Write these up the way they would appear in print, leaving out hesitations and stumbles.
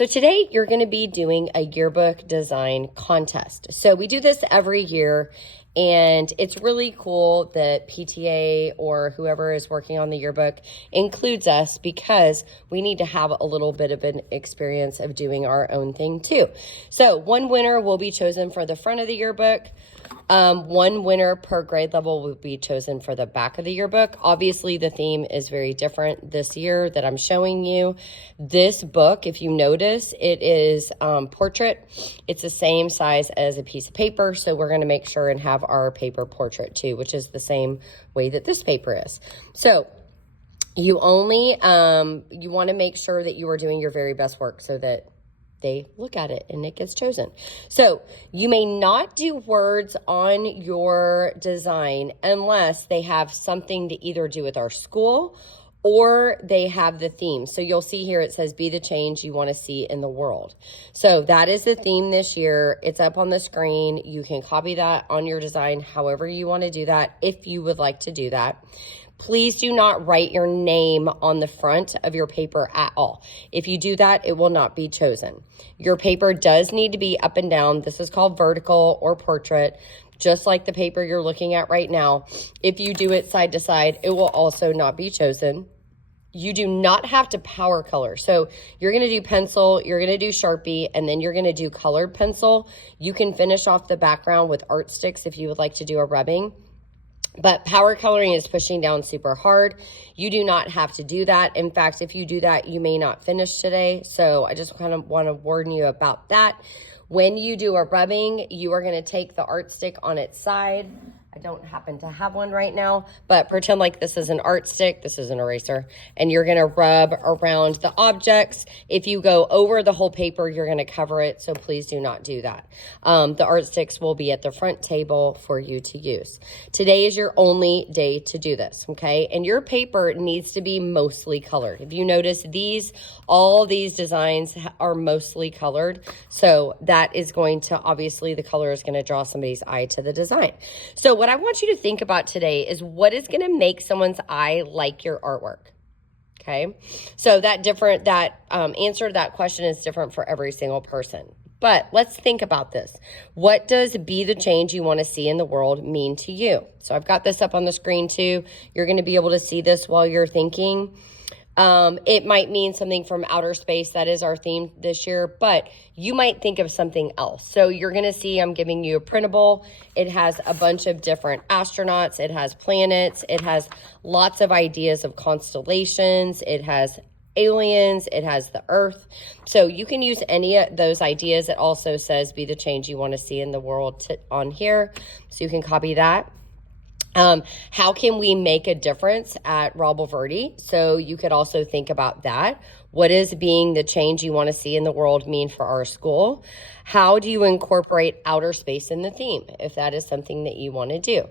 So today you're going to be doing a yearbook design contest. So we do this every year, and it's really cool that PTA or whoever is working on the yearbook includes us because we need to have a little bit of an experience of doing our own thing too. So one winner will be chosen for the front of the yearbook. One winner per grade level will be chosen for the back of the yearbook. Obviously, the theme is very different this year that I'm showing you. This book, if you notice, it is portrait. It's the same size as a piece of paper, so we're going to make sure and have our paper portrait too, which is the same way that this paper is. So you only, you want to make sure that you are doing your very best work so that they look at it and it gets chosen. So you may not do words on your design unless they have something to either do with our school or they have the theme. So you'll see here it says, be the change you want to see in the world. So that is the theme this year. It's up on the screen. You can copy that on your design however you want to do that, if you would like to do that. Please do not write your name on the front of your paper at all. If you do that, it will not be chosen. Your paper does need to be up and down. This is called vertical or portrait, just like the paper you're looking at right now. If you do it side to side, it will also not be chosen. You do not have to power color. So you're going to do pencil, you're going to do Sharpie, and then you're going to do colored pencil. You can finish off the background with art sticks if you would like to do a rubbing. But power coloring is pushing down super hard. You do not have to do that. In fact, if you do that, you may not finish today. So I just kind of want to warn you about that. When you do a rubbing, you are going to take the art stick on its side. I don't happen to have one right now, but pretend like this is an art stick. This is an eraser, and you're going to rub around the objects. If you go over the whole paper, you're going to cover it, so please do not do that. The art sticks will be at the front table for you to use. Today is your only day to do this, okay? And your paper needs to be mostly colored. If you notice, all these designs are mostly colored, so that is going to, obviously, the color is going to draw somebody's eye to the design. So what I want you to think about today is what is going to make someone's eye like your artwork. Okay, so that answer to that question is different for every single person. But let's think about this. What does be the change you want to see in the world mean to you? So I've got this up on the screen too. You're going to be able to see this while you're thinking. It might mean something from outer space. That is our theme this year, but you might think of something else. So you're going to see I'm giving you a printable. It has a bunch of different astronauts. It has planets. It has lots of ideas of constellations. It has aliens. It has the earth. So you can use any of those ideas. It also says be the change you want to see in the world on here. So you can copy that. How can we make a difference at Robble Verde? So you could also think about that. What does being the change you want to see in the world mean for our school? How do you incorporate outer space in the theme, if that is something that you want to do?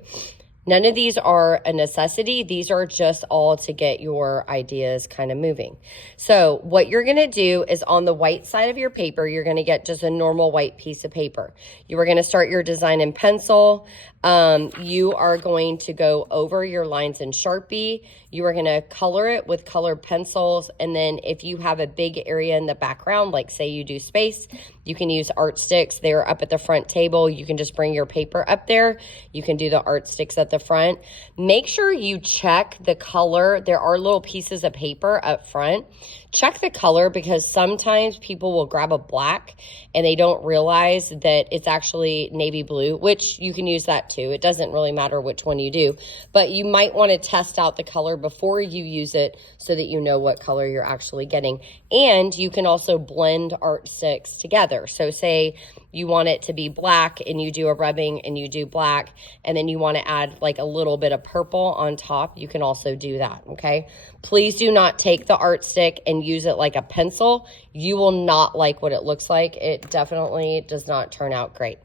None of these are a necessity. These are just all to get your ideas kind of moving. So what you're going to do is on the white side of your paper, you're going to get just a normal white piece of paper. You are going to start your design in pencil. You are going to go over your lines in Sharpie. You are going to color it with colored pencils. And then if you have a big area in the background, like say you do space, you can use art sticks. They're up at the front table. You can just bring your paper up there. You can do the art sticks at the front. Make sure you check the color. There are little pieces of paper up front. Check the color because sometimes people will grab a black and they don't realize that it's actually navy blue, which you can use that too. It doesn't really matter which one you do, but you might want to test out the color before you use it so that you know what color you're actually getting. And you can also blend art sticks together. So say you want it to be black and you do a rubbing and you do black, and then you want to add like a little bit of purple on top, you can also do that, okay? Please do not take the art stick and use it like a pencil. You will not like what it looks like. It definitely does not turn out great.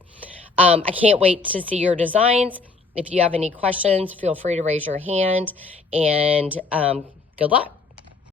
I can't wait to see your designs. If you have any questions, feel free to raise your hand, and good luck.